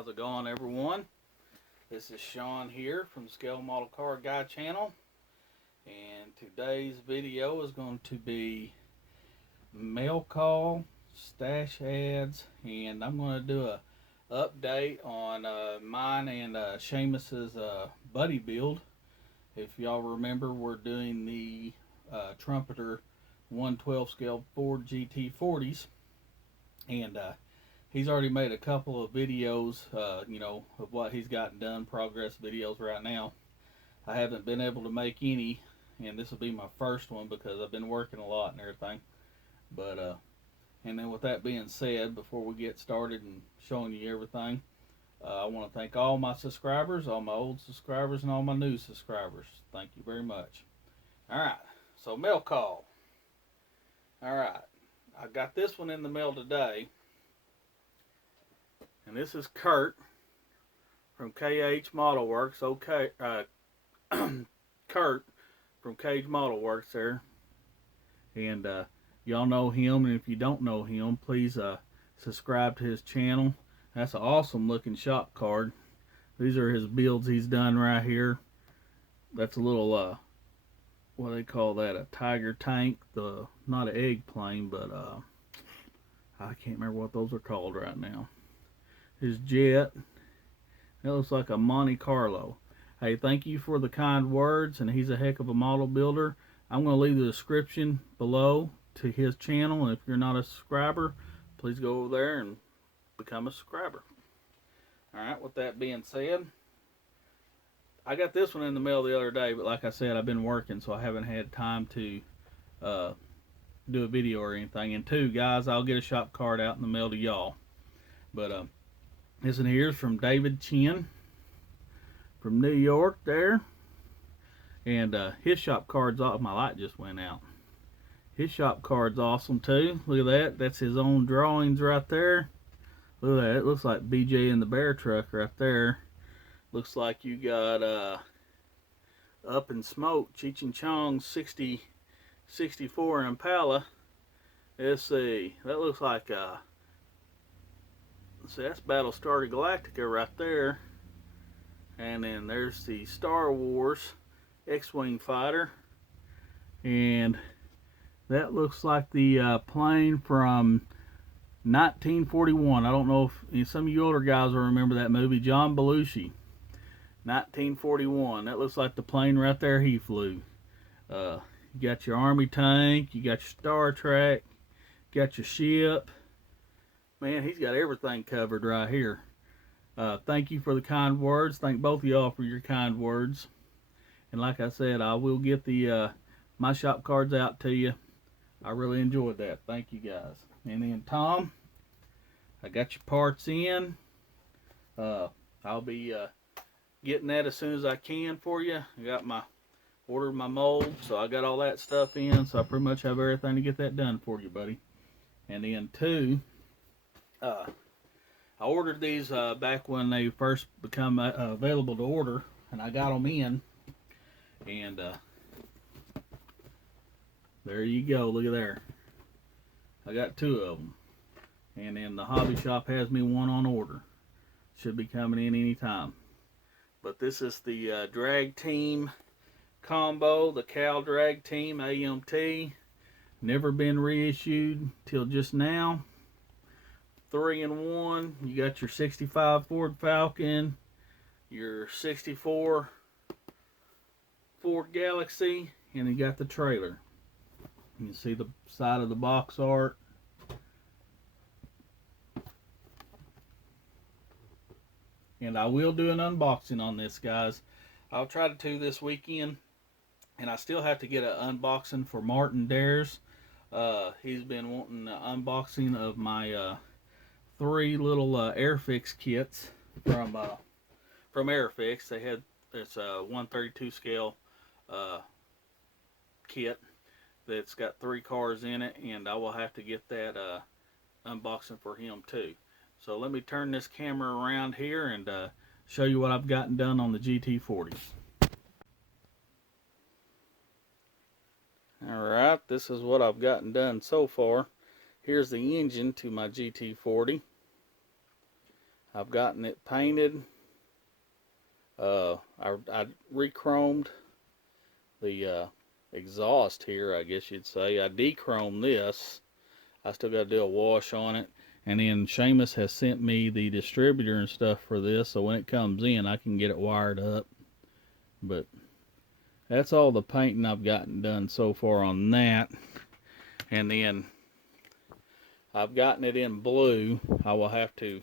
How's it going, everyone? This is Sean here from the Scale Model Car Guy channel, and today's video is going to be mail call, stash ads, and I'm going to do a update on mine and Seamus's buddy build. If y'all remember, we're doing the Trumpeter 112 scale Ford GT40s, and he's already made a couple of videos, of what he's gotten done, progress videos right now. I haven't been able to make any, and this will be my first one because I've been working a lot and everything. But, and then with that being said, before we get started and showing you everything, I want to thank all my subscribers, all my old subscribers, and all my new subscribers. Thank you very much. Alright, so mail call. Alright, I got this one in the mail today. And this is Kurt from KH Model Works. Okay, Kurt from KH Model Works there. And y'all know him, and if you don't know him, please subscribe to his channel. That's an awesome looking shop card. These are his builds he's done right here. That's a little what do they call that? A tiger tank. Not an egg plane, but I can't remember what those are called right now. His jet. That looks like a Monte Carlo. Hey, thank you for the kind words, and he's a heck of a model builder. I'm going to leave the description below to his channel, and if you're not a subscriber, please go over there and become a subscriber. Alright, with that being said, I got this one in the mail the other day, but like I said, I've been working, so I haven't had time to do a video or anything. And two, guys, I'll get a shop card out in the mail to y'all. But this one here is from David Chin from New York there. And his shop card's off. My light just went out. His shop card's awesome too. Look at that. That's his own drawings right there. Look at that. It looks like BJ and the Bear Truck right there. Looks like you got Up in Smoke, Cheech and Chong's 64 Impala. Let's see. That looks like see, that's Battlestar Galactica right there. And then there's the Star Wars X-Wing fighter. And that looks like the plane from 1941. I don't know if some of you older guys will remember that movie. John Belushi. 1941. That looks like the plane right there he flew. You got your Army tank. You got your Star Trek. You got your ship. Man, he's got everything covered right here. Thank you for the kind words. Thank both of y'all for your kind words. And like I said, I will get the my shop cards out to you. I really enjoyed that. Thank you guys. And then Tom, I got your parts in. I'll be getting that as soon as I can for you. I got ordered my mold, so I got all that stuff in. So I pretty much have everything to get that done for you, buddy. And then two, I ordered these back when they first become available to order, and I got them in, and there you go. Look at there. I got two of them, and then the hobby shop has me one on order. Should be coming in anytime. But this is the drag team combo, the Cal drag team AMT. Never been reissued till just now. 3-in-1. You got your 65 Ford Falcon, your 64 Ford Galaxy, and you got the trailer. You can see the side of the box art. And I will do an unboxing on this, guys. I'll try to do this weekend. And I still have to get an unboxing for Martin Dares. He's been wanting an unboxing of my 3 little Airfix kits from from Airfix. They had this 132 scale kit that's got 3 cars in it, and I will have to get that unboxing for him too. So let me turn this camera around here and show you what I've gotten done on the GT40. Alright, this is what I've gotten done so far. Here's the engine to my GT40. I've gotten it painted. I re-chromed the exhaust here, I guess you'd say. I de-chromed this. I still got to do a wash on it. And then Seamus has sent me the distributor and stuff for this, so when it comes in I can get it wired up. But that's all the painting I've gotten done so far on that. And then I've gotten it in blue. I will have to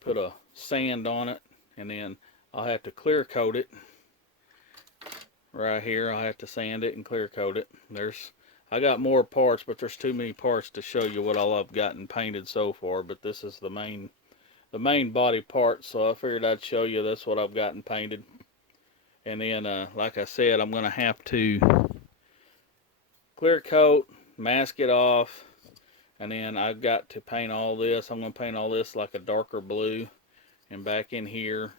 put a sand on it, and then I'll have to clear coat it. Right here I'll have to sand it and clear coat it. I got more parts, but there's too many parts to show you what all I've gotten painted so far. But this is the main body part, so I figured I'd show you that's what I've gotten painted. And then like I said, I'm gonna have to clear coat, mask it off, and then I've got to paint all this. I'm gonna paint all this like a darker blue, and back in here,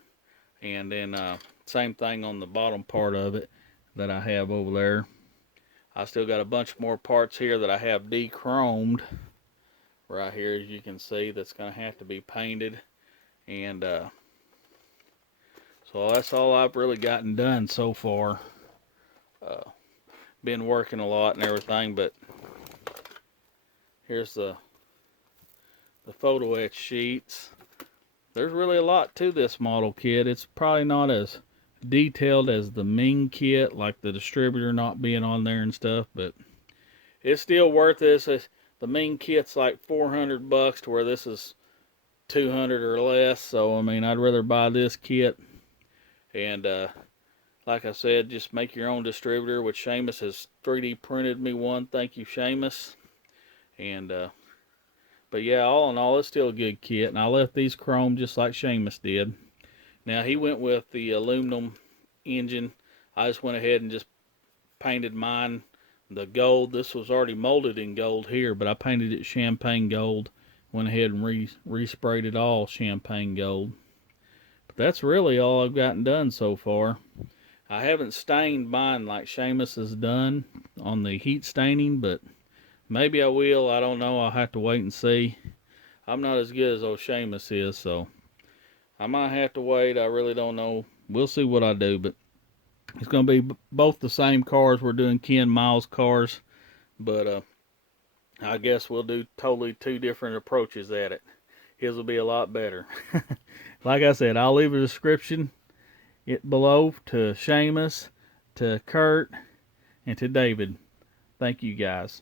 and then same thing on the bottom part of it that I have over there. I still got a bunch more parts here that I have de-chromed right here, as you can see, that's gonna have to be painted. And so that's all I've really gotten done so far. Been working a lot and everything, but here's the photo etch sheets. There's really a lot to this model kit. It's probably not as detailed as the Ming kit, like the distributor not being on there and stuff, but it's still worth this. The Ming kit's like $400 to where this is $200 or less. So I mean, I'd rather buy this kit. And like I said, just make your own distributor, which Seamus has 3D printed me one. Thank you, Seamus. And but yeah, all in all, it's still a good kit. And I left these chrome just like Seamus did. Now he went with the aluminum engine. I just went ahead and just painted mine the gold. This was already molded in gold here, but I painted it champagne gold. Went ahead and resprayed it all champagne gold. But that's really all I've gotten done so far. I haven't stained mine like Seamus has done on the heat staining, but maybe I will. I don't know. I'll have to wait and see. I'm not as good as old Seamus is, so I might have to wait. I really don't know. We'll see what I do, but it's going to be both the same cars. We're doing Ken Miles cars, but I guess we'll do totally 2 different approaches at it. His will be a lot better. Like I said, I'll leave a description below to Seamus, to Kurt, and to David. Thank you guys.